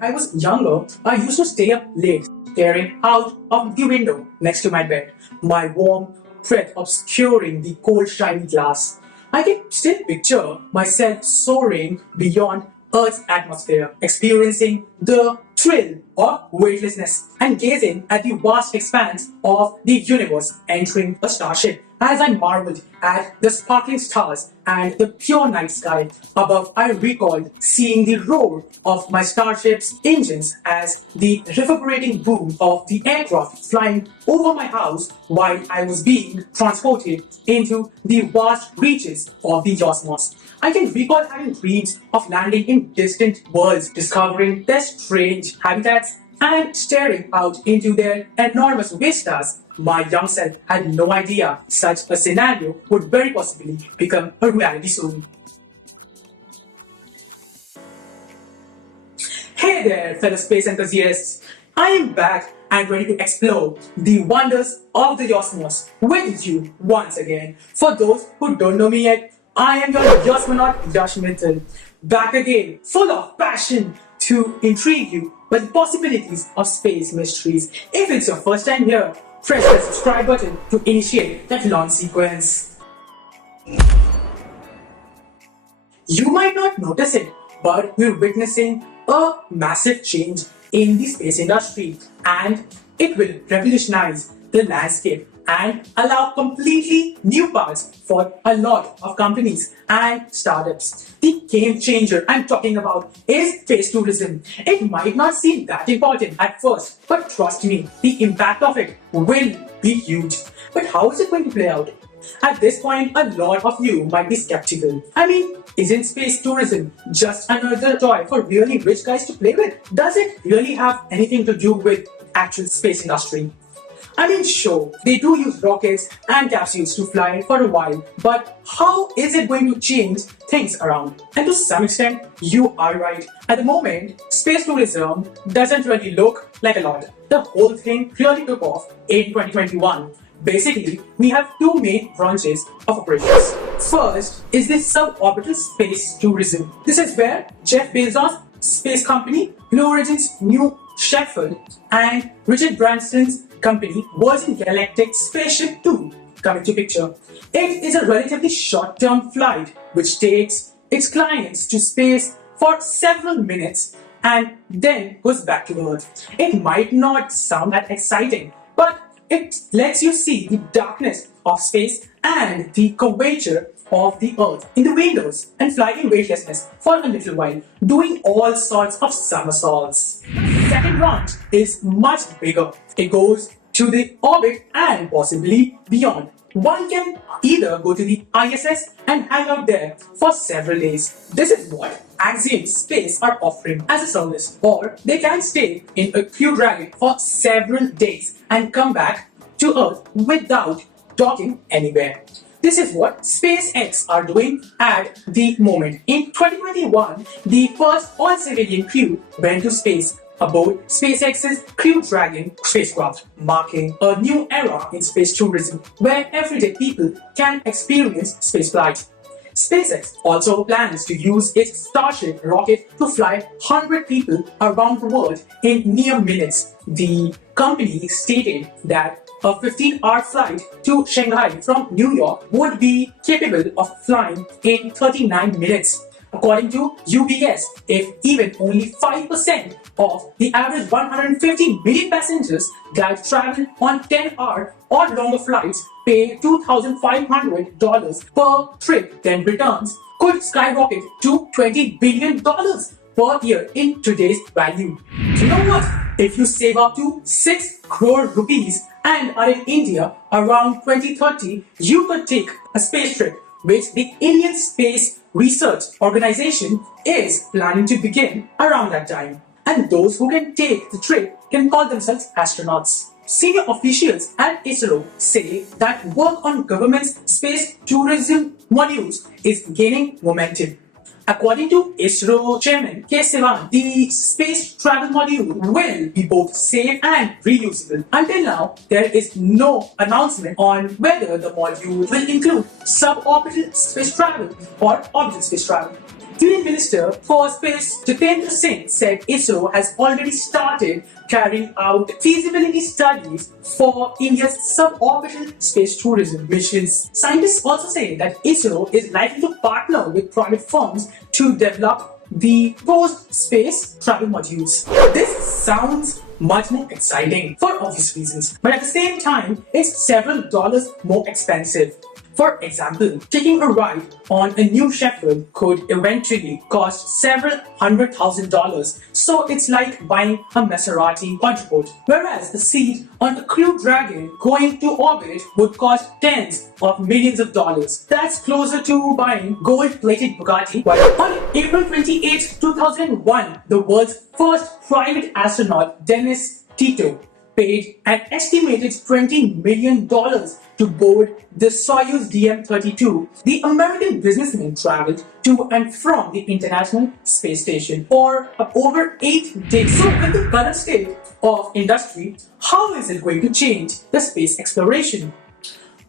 When I was younger, I used to stay up late, staring out of the window next to my bed, my warm breath obscuring the cold, shiny glass. I can still picture myself soaring beyond Earth's atmosphere, experiencing the thrill of weightlessness and gazing at the vast expanse of the universe entering a starship. As I marveled at the sparkling stars and the pure night sky above, I recalled seeing the roar of my starship's engines as the reverberating boom of the aircraft flying over my house while I was being transported into the vast reaches of the cosmos. I can recall having dreams of landing in distant worlds, discovering their strange habitats, and staring out into their enormous vistas. My young self had no idea such a scenario would very possibly become a reality soon. Hey there, fellow space enthusiasts! I am back and ready to explore the wonders of the cosmos with you once again. For those who don't know me yet, I am your cosmonaut Yash Mittal, back again, full of passion to intrigue you with the possibilities of space mysteries. If it's your first time here, press the subscribe button to initiate that launch sequence. You might not notice it, but we're witnessing a massive change in the space industry, and it will revolutionize the landscape and allow completely new paths for a lot of companies and startups. The game changer I'm talking about is space tourism. It might not seem that important at first, but trust me, the impact of it will be huge. But how is it going to play out? At this point, a lot of you might be skeptical. I mean, isn't space tourism just another toy for really rich guys to play with? Does it really have anything to do with actual space industry? I mean, sure, they do use rockets and capsules to fly for a while, but how is it going to change things around? And to some extent, you are right. At the moment, space tourism doesn't really look like a lot. The whole thing really took off in 2021. Basically, we have two main branches of operations. First is the suborbital space tourism. This is where Jeff Bezos' space company, Blue Origin's new Shepard, and Richard Branson's company, Virgin Galactic Spaceship 2, come into picture. It is a relatively short-term flight which takes its clients to space for several minutes and then goes back to Earth. It might not sound that exciting, but it lets you see the darkness of space and the curvature of the Earth in the windows and fly in weightlessness for a little while, doing all sorts of somersaults. The second branch is much bigger. It goes to the orbit and possibly beyond. One can either go to the ISS and hang out there for several days. This is what Axiom Space are offering as a service. Or they can stay in a Crew Dragon for several days and come back to Earth without docking anywhere. This is what SpaceX are doing at the moment. In 2021, the first all-civilian crew went to space aboard SpaceX's Crew Dragon spacecraft, marking a new era in space tourism where everyday people can experience spaceflight. SpaceX also plans to use its Starship rocket to fly 100 people around the world in mere minutes. The company stated that a 15-hour flight to Shanghai from New York would be capable of flying in 39 minutes. According to UBS, if even only 5% of the average 150 million passengers that travel on 10-hour or longer flights pay $2,500 per trip, then returns could skyrocket to $20 billion per year in today's value. You know what? If you save up to 6 crore rupees and are in India around 2030, you could take a space trip, which the Indian Space Research Organization is planning to begin around that time. And those who can take the trip can call themselves astronauts. Senior officials at ISRO say that work on government's space tourism modules is gaining momentum. According to ISRO Chairman K. Sivan, the space travel module will be both safe and reusable. Until now, there is no announcement on whether the module will include suborbital space travel or orbital space travel. Union Minister for Space Jitendra Singh said ISRO has already started carrying out feasibility studies for India's suborbital space tourism missions. Scientists also say that ISRO is likely to partner with private firms to develop the post-space travel modules. This sounds much more exciting for obvious reasons, but at the same time, it's several dollars more expensive. For example, taking a ride on a new Shepard could eventually cost several $100,000, so it's like buying a Maserati quadruped. Whereas a seat on a Crew Dragon going to orbit would cost tens of millions of dollars. That's closer to buying gold-plated Bugatti. While on April 28, 2001, the world's first private astronaut, Denis Tito, paid an estimated $20 million to board the Soyuz DM-32. The American businessman traveled to and from the International Space Station for over 8 days. So with the current state of industry, how is it going to change the space exploration?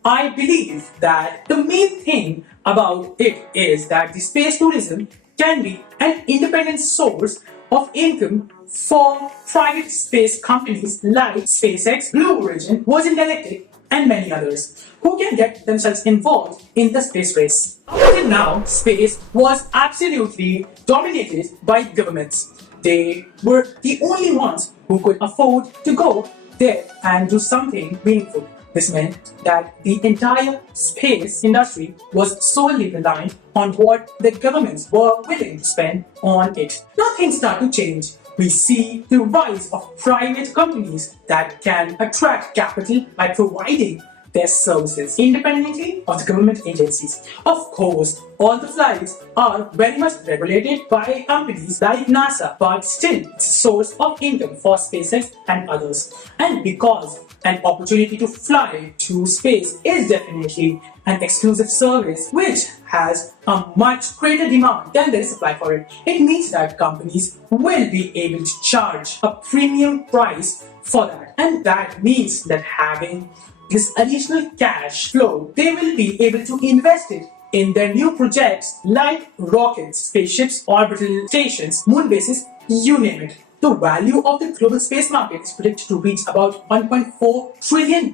I believe that the main thing about it is that the space tourism can be an independent source of income for private space companies like SpaceX, Blue Origin, Virgin Galactic, and many others, who can get themselves involved in the space race. Until now, space was absolutely dominated by governments. They were the only ones who could afford to go there and do something meaningful. This meant that the entire space industry was solely reliant on what the governments were willing to spend on it. Now things start to change. We see the rise of private companies that can attract capital by providing their services independently of the government agencies. Of course, all the flights are very much regulated by companies like NASA, but still it's a source of income for SpaceX and others. And because an opportunity to fly to space is definitely an exclusive service which has a much greater demand than there is supply for it, it means that companies will be able to charge a premium price for that. And that means that having this additional cash flow, they will be able to invest it in their new projects like rockets, spaceships, orbital stations, moon bases, you name it. The value of the global space market is predicted to reach about $1.4 trillion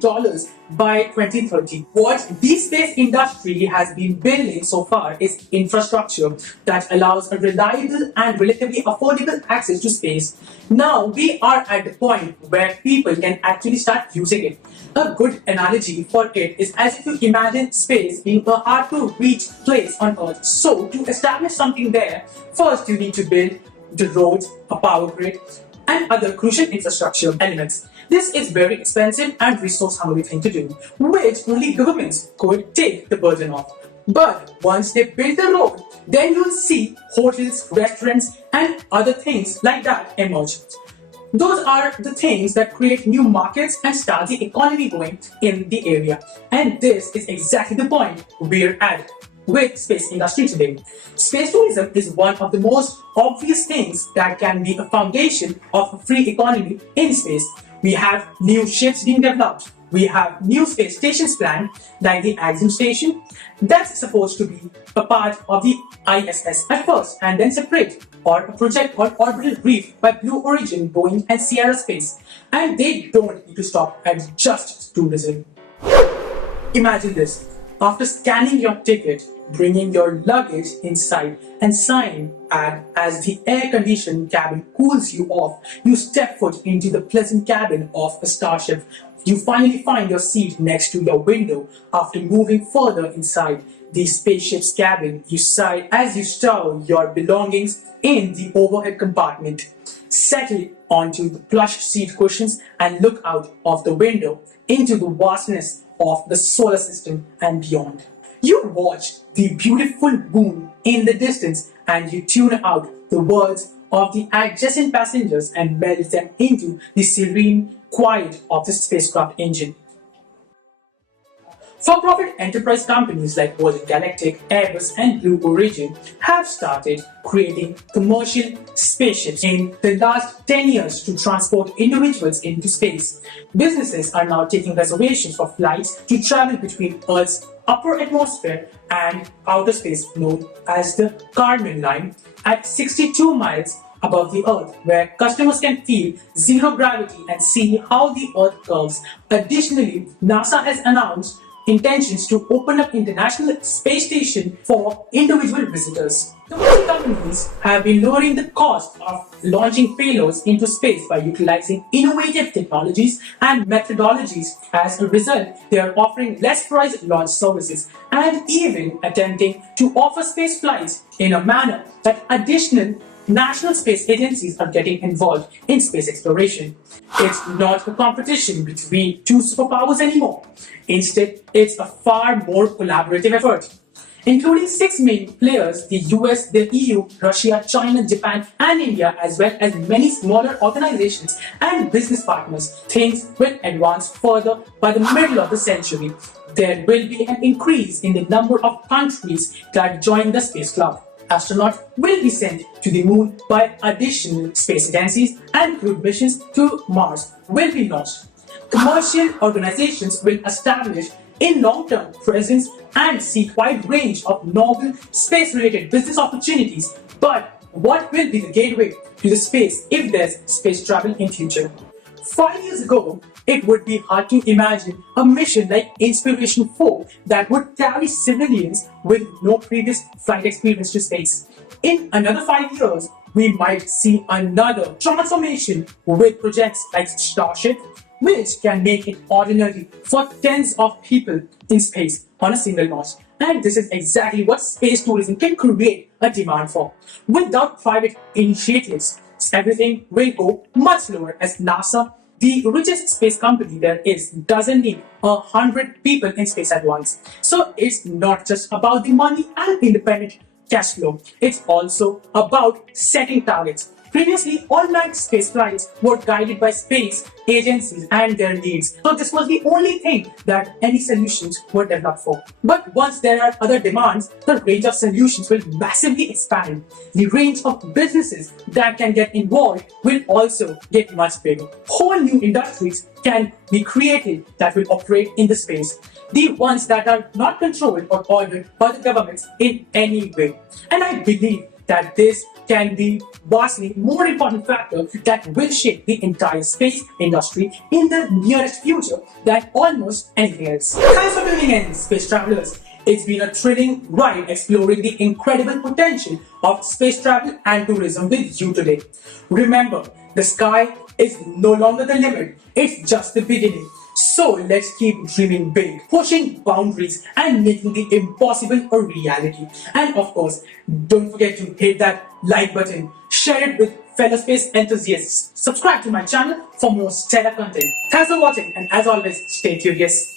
by 2030. What the space industry has been building so far is infrastructure that allows a reliable and relatively affordable access to space. Now we are at the point where people can actually start using it. A good analogy for it is as if you imagine space being a hard to reach place on Earth. So to establish something there, first you need to build the roads, a power grid, and other crucial infrastructure elements. This is very expensive and resource-hungry thing to do, which only governments could take the burden of. But once they build the road, then you'll see hotels, restaurants, and other things like that emerge. Those are the things that create new markets and start the economy going in the area. And this is exactly the point we're at with space industry today. Space tourism is one of the most obvious things that can be a foundation of a free economy in space. We have new ships being developed. We have new space stations planned, like the Axiom station, that's supposed to be a part of the ISS at first and then separate, or a project called Orbital Reef by Blue Origin, Boeing, and Sierra Space. And they don't need to stop at just tourism. Imagine this. After scanning your ticket, bringing your luggage inside and signing, and as the air-conditioned cabin cools you off, you step foot into the pleasant cabin of a starship. You finally find your seat next to your window. After moving further inside the spaceship's cabin, you sigh as you stow your belongings in the overhead compartment. Settle onto the plush seat cushions and look out of the window into the vastness of the solar system and beyond. You watch the beautiful moon in the distance and you tune out the words of the adjacent passengers and melt them into the serene quiet of the spacecraft engine. For-profit enterprise companies like Virgin Galactic, Airbus, and Blue Origin have started creating commercial spaceships in the last 10 years to transport individuals into space. Businesses are now taking reservations for flights to travel between Earth's upper atmosphere and outer space known as the Kármán line at 62 miles above the Earth, where customers can feel zero gravity and see how the Earth curves. Additionally, NASA has announced intentions to open up International Space Station for individual visitors. Commercial companies have been lowering the cost of launching payloads into space by utilizing innovative technologies and methodologies. As a result, they are offering less priced launch services and even attempting to offer space flights in a manner that additional national space agencies are getting involved in space exploration. It's not a competition between two superpowers anymore. Instead, it's a far more collaborative effort, including six main players: the US, the EU, Russia, China, Japan, and India, as well as many smaller organizations and business partners. Things will advance further by the middle of the century. There will be an increase in the number of countries that join the space club. Astronauts will be sent to the moon by additional space agencies, and crewed missions to Mars will be launched. Commercial organizations will establish a long-term presence and seek wide range of novel space-related business opportunities. But what will be the gateway to the space if there's space travel in future? 5 years ago, it would be hard to imagine a mission like Inspiration 4 that would carry civilians with no previous flight experience to space. In another 5 years, we might see another transformation with projects like Starship, which can make it ordinary for tens of people in space on a single launch. And this is exactly what space tourism can create a demand for. Without private initiatives, everything will go much slower, as NASA, the richest space company there is, doesn't need 100 people in space at once. So it's not just about the money and independent cash flow. It's also about setting targets. Previously, all night space flights were guided by space agencies and their needs. So this was the only thing that any solutions were developed for. But once there are other demands, the range of solutions will massively expand. The range of businesses that can get involved will also get much bigger. Whole new industries can be created that will operate in the space. The ones that are not controlled or ordered by the governments in any way. And I believe that this can be vastly more important factor that will shape the entire space industry in the nearest future than almost anything else. Thanks for tuning in, space travelers. It's been a thrilling ride exploring the incredible potential of space travel and tourism with you today. Remember, the sky is no longer the limit, it's just the beginning. So let's keep dreaming big, pushing boundaries and making the impossible a reality. And of course, don't forget to hit that like button, share it with fellow space enthusiasts, subscribe to my channel for more stellar content. Thanks for watching, and as always, stay curious.